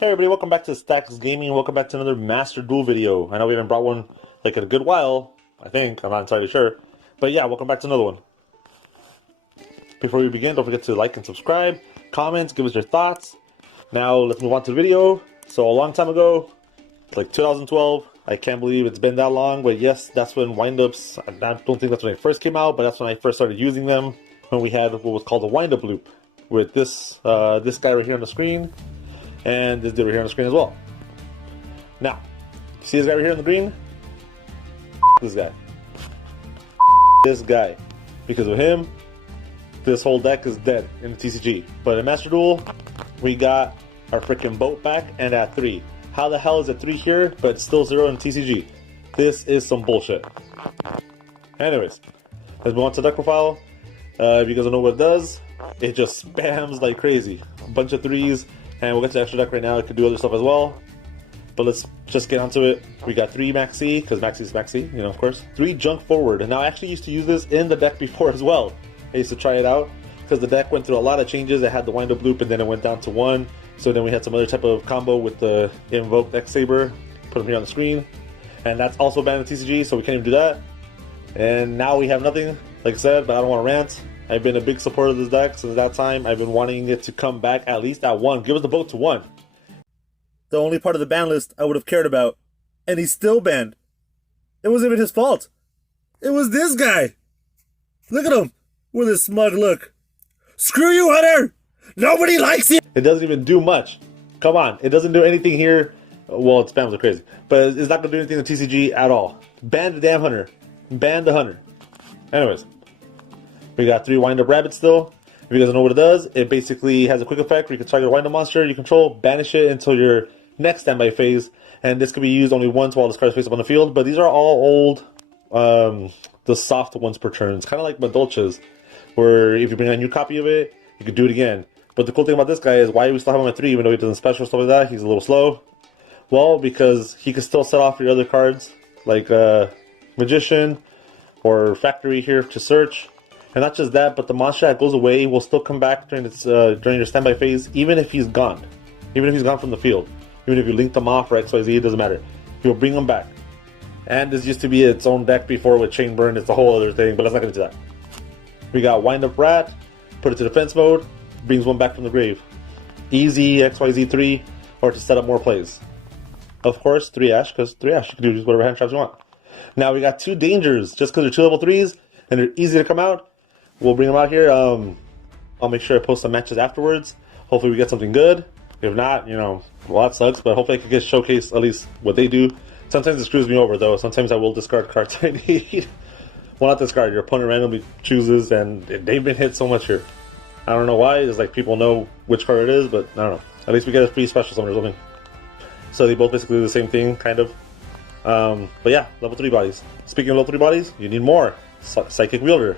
Hey everybody, welcome back to Stackz Gaming. Welcome back to another Master Duel video. I know we haven't brought one like in a good while, I think. I'm not entirely sure. But yeah, welcome back to another one. Before we begin, don't forget to like and subscribe, comment, give us your thoughts. Now let's move on to the video. So a long time ago, like 2012, I can't believe it's been that long, but yes, that's when windups, I don't think that's when they first came out, but that's when I first started using them, when we had what was called a windup loop, with this guy right here on the screen, and this dude right here on the screen as well. Now, see this guy right here on the green? This guy. This guy. Because of him, this whole deck is dead in the TCG. But in Master Duel, we got our freaking boat back and at 3. How the hell is it 3 here, but it's still 0 in TCG? This is some bullshit. Anyways, let's move on to deck profile. If you guys don't know what it does, it just spams like crazy. A bunch of 3s, and we'll get to the extra deck right now. It could do other stuff as well. But let's just get onto it. We got 3 Maxi, because Maxi is Maxi, you know, of course. 3 Junk Forward. And now I actually used to use this in the deck before as well. I used to try it out, because the deck went through a lot of changes. It had the wind-up loop, and then it went down to 1. So then we had some other type of combo with the Invoked X-Saber. Put them here on the screen. And that's also banned in TCG, so we can't even do that. And now we have nothing, like I said, but I don't want to rant. I've been a big supporter of this deck since that time. I've been wanting it to come back at least at 1. Give us the vote to 1. The only part of the ban list I would have cared about. And he's still banned. It wasn't even his fault. It was this guy. Look at him with his smug look. Screw you, Hunter! Nobody likes you! It doesn't even do much. Come on, it doesn't do anything here. Well, it spams are crazy. But it's not going to do anything in TCG at all. Ban the damn Hunter. Ban the Hunter. Anyways. We got 3 wind-up rabbits still. If you guys don't know what it does, it basically has a quick effect where you can target a wind-up monster you control, banish it until your next standby phase, and this can be used only once while this card is face up on the field. But these are all old, the soft ones per turn. It's kind of like Madolches, where if you bring a new copy of it, you can do it again. But the cool thing about this guy is why do we still have him at 3 even though he doesn't special stuff like that? He's a little slow. Well, because he can still set off your other cards, like Magician or Factory here to search. And not just that, but the monster that goes away will still come back during its during your standby phase, even if he's gone. Even if he's gone from the field. Even if you linked him off or XYZ, it doesn't matter. He'll bring him back. And this used to be its own deck before with Chain Burn. It's a whole other thing, but let's not get into that. We got Wind Up Rat, put it to defense mode, brings one back from the grave. Easy XYZ 3, or to set up more plays. Of course, 3 Ash, because 3 Ash, you can do just whatever hand traps you want. Now we got 2 Dangers, just because they're 2 level 3s, and they're easy to come out. We'll bring them out here. I'll make sure I post some matches afterwards. Hopefully we get something good. If not, you know, well, that sucks, but hopefully I can get showcase at least what they do. Sometimes it screws me over, though. Sometimes I will discard cards I need. Well, not discard. Your opponent randomly chooses, and they've been hit so much here. I don't know why. It's like people know which card it is, but I don't know. At least we get a free special summon or something. So they both basically do the same thing, kind of. But yeah, level 3 bodies. Speaking of level 3 bodies, you need more. Psychic Wielder.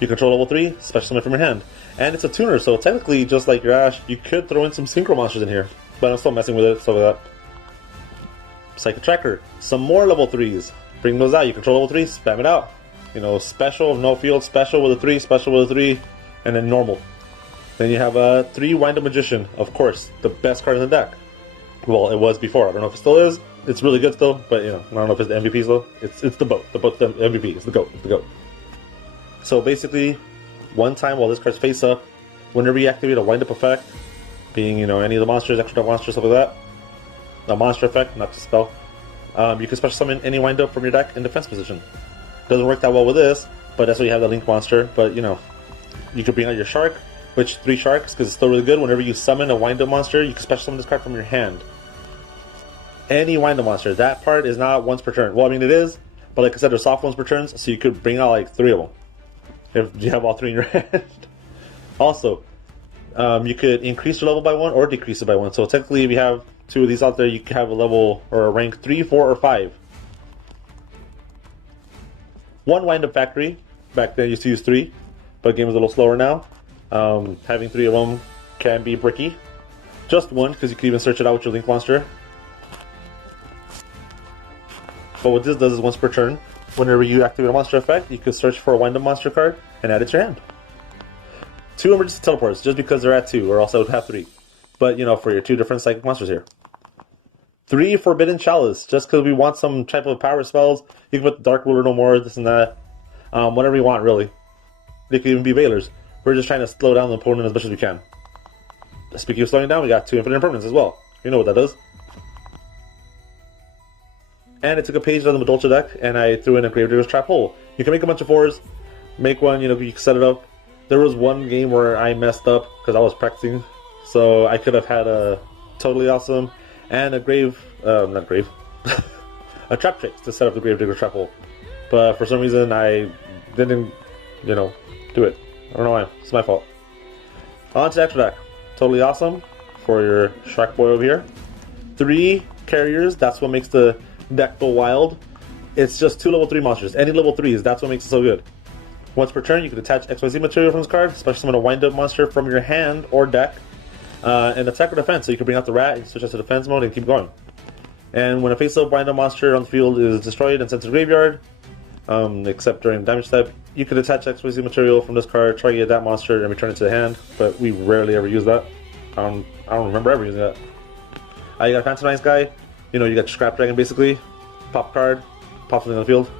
You control level 3, special summon from your hand. And it's a tuner, so technically, just like your Ash, you could throw in some synchro monsters in here. But I'm still messing with it, stuff like that. Psychic Tracker, some more level 3s. Bring those out, you control level 3, spam it out. You know, special, no field, special with a 3, special with a 3, and then normal. Then you have a 3 Wind-Up Magician, of course, the best card in the deck. Well, it was before, I don't know if it still is. It's really good still, but you know, I don't know if it's the MVP still. It's the boat. The boat's the MVP, it's the GOAT, it's the GOAT. So basically, one time while this card's face up, whenever you activate a wind-up effect, being, you know, any of the monsters, extra deck monsters, stuff like that, a monster effect, not the spell, you can special summon any wind-up from your deck in defense position. Doesn't work that well with this, but that's why you have the Link monster. But, you know, you could bring out your Shark, which 3 Sharks, because it's still really good. Whenever you summon a wind-up monster, you can special summon this card from your hand. Any wind-up monster. That part is not once per turn. Well, I mean, it is, but like I said, they're soft ones per turn, so you could bring out like 3 of them. If you have all 3 in your hand. Also, you could increase your level by 1 or decrease it by 1. So technically, if you have 2 of these out there, you can have a level or a rank 3, 4, or 5. 1 Wind-Up Factory. Back then, I used to use 3, but the game is a little slower now. Having 3 of them can be bricky. Just 1, because you can even search it out with your Link monster. But what this does is once per turn, whenever you activate a monster effect, you can search for a wind-up monster card and add it to your hand. 2 emergency teleports, just because they're at 2, or else I would have 3. But, you know, for your 2 different psychic monsters here. 3 Forbidden Chalice, just because we want some type of power spells. You can put Dark Ruler no more, this and that. Whatever you want, really. They could even be Veilers. We're just trying to slow down the opponent as much as we can. Speaking of slowing down, we got 2 Infinite Impermanence as well. You know what that does. And I took a page on the Madolcha deck, and I threw in a Gravedigger's Trap Hole. You can make a bunch of 4s, make one, you know, you can set it up. There was one game where I messed up because I was practicing, so I could have had a Totally Awesome and a not grave, a Trap Tricks to set up the Gravedigger's Trap Hole. But for some reason, I didn't, you know, do it. I don't know why. It's my fault. On to the extra deck. Totally Awesome for your Shrek Boy over here. 3 carriers, that's what makes the deck go wild. It's just 2 level 3 monsters. Any level 3s, that's what makes it so good. Once per turn, you can attach XYZ material from this card, special summon a wind-up monster from your hand or deck, and attack or defense. So you can bring out the rat, and switch out to defense mode, and keep going. And when a face-up wind-up monster on the field is destroyed and sent to the graveyard, except during damage step, you can attach XYZ material from this card, target that monster, and return it to the hand. But we rarely ever use that. I don't remember ever using that. You got a Phantom Nice guy. You know, you got your Scrap Dragon basically. Pop card, pop something on the field.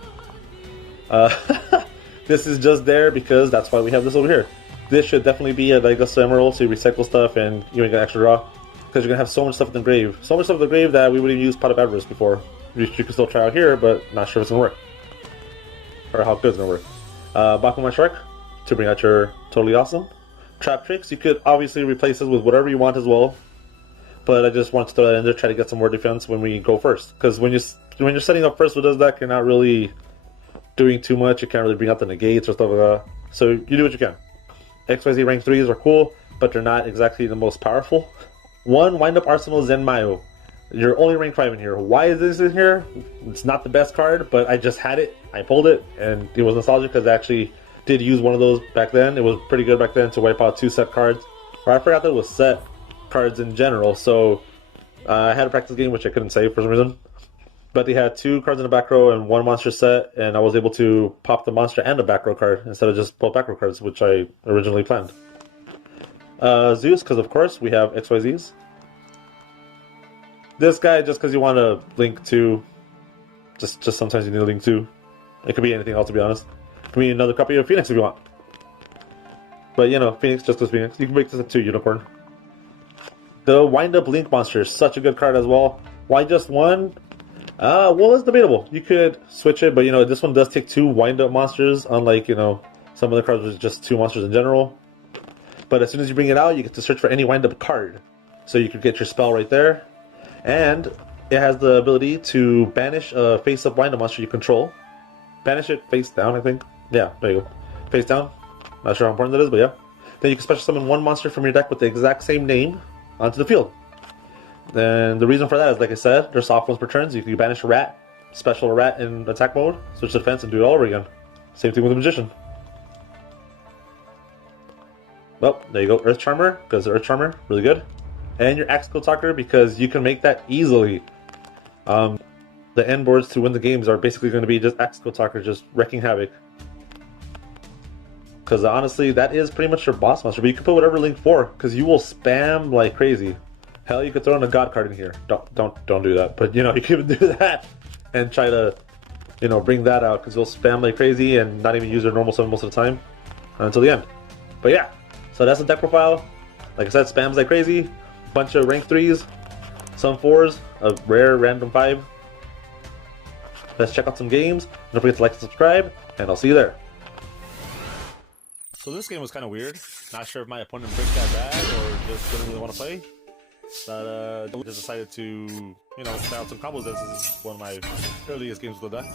This is just there because that's why we have this over here. This should definitely be a Legacy Emerald, so you recycle stuff and you ain't got extra draw. Because you're going to have so much stuff in the grave. So much stuff in the grave that we wouldn't use Pot of Avarice before. You can still try out here, but not sure if it's going to work. Or how good it's going to work. Bakuman Shark to bring out your Totally Awesome. Trap Tricks, you could obviously replace this with whatever you want as well. But I just want to throw that in there, try to get some more defense when we go first. Because when you're setting up first with this deck, you're not really doing too much. You can't really bring out the negates or stuff like that. So you do what you can. XYZ rank 3s are cool, but they're not exactly the most powerful. 1 Wind-Up Arsenal Zenmayo. You're only rank 5 in here. Why is this in here? It's not the best card, but I just had it. I pulled it, and it was nostalgic because I actually did use one of those back then. It was pretty good back then to wipe out 2 set cards. Or I forgot that it was set cards in general, so I had a practice game which I couldn't save for some reason. But they had 2 cards in the back row and 1 monster set, and I was able to pop the monster and the back row card instead of just both back row cards, which I originally planned. Zeus, because of course we have XYZs. This guy, just because you want to link to, just sometimes you need a link to. It could be anything else, to be honest. It could be another copy of Phoenix if you want. But you know, Phoenix, just because Phoenix. You can make this a 2 Unicorn. The Wind-Up Link monster is such a good card as well. Why just 1? Well, it's debatable. You could switch it, but you know, this one does take 2 wind-up monsters, unlike, you know, some other cards with just 2 monsters in general. But as soon as you bring it out, you get to search for any wind-up card. So you could get your spell right there. And it has the ability to banish a face-up wind-up monster you control. Banish it face down, I think. Yeah, there you go. Face down. Not sure how important that is, but yeah. Then you can special summon 1 monster from your deck with the exact same name onto the field. And the reason for that is, like I said, they're soft ones per turn, so you can banish a rat, special a rat in attack mode, switch to defense, and do it all over again. Same thing with the Magician. Well, there you go, Earth Charmer, because Earth Charmer, really good. And your Axial Talker, because you can make that easily. The end boards to win the games are basically going to be just Axial Talker, just wrecking havoc. Because honestly, that is pretty much your boss monster, but you can put whatever link for, because you will spam like crazy. Hell, you could throw in a God card in here. Don't do that. But you know, you can do that and try to, you know, bring that out because you'll spam like crazy and not even use your normal summon most of the time until the end. But yeah, so that's the deck profile. Like I said, spams like crazy. Bunch of rank 3s, some 4s, a rare random 5. Let's check out some games. Don't forget to like and subscribe, and I'll see you there. So this game was kind of weird. Not sure if my opponent bricked that bad or just didn't really want to play. But just decided to, you know, try out some combos. This is one of my earliest games with the deck.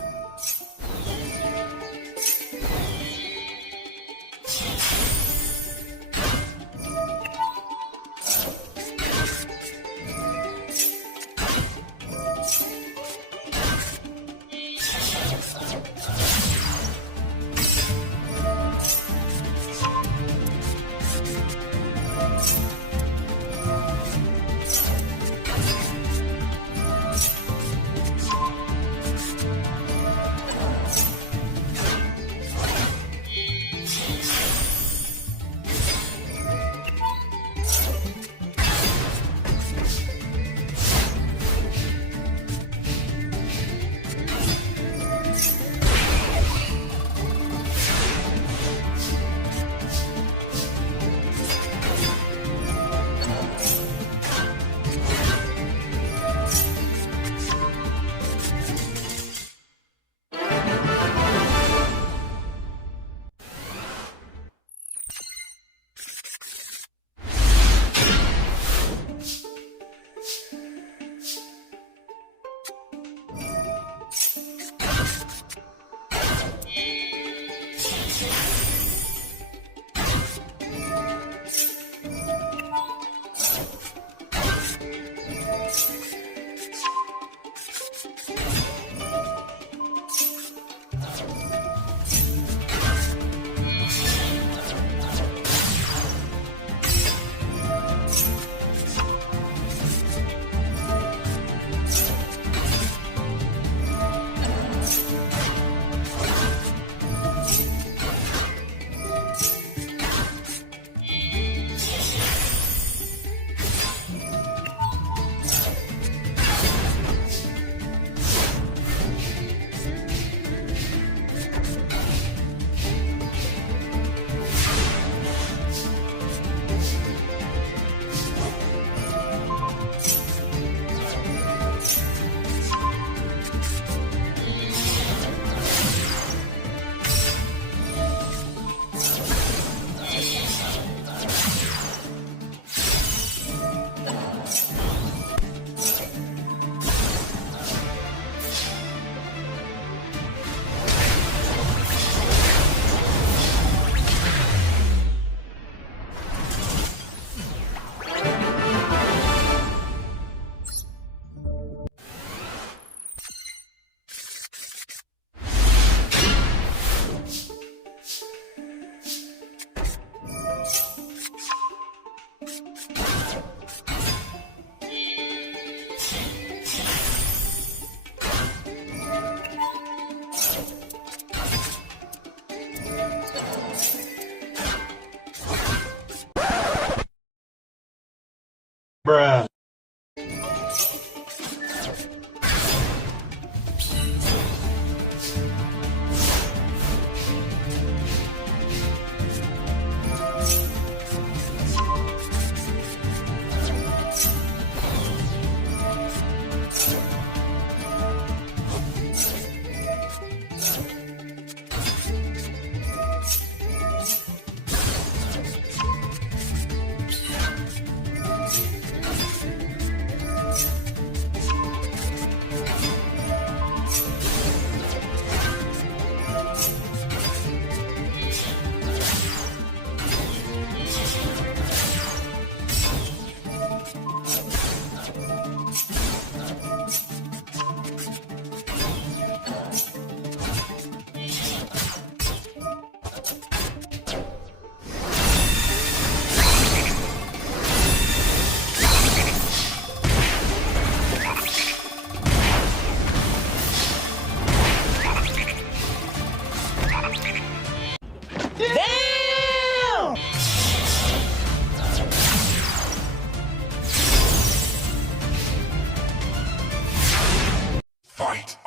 fight.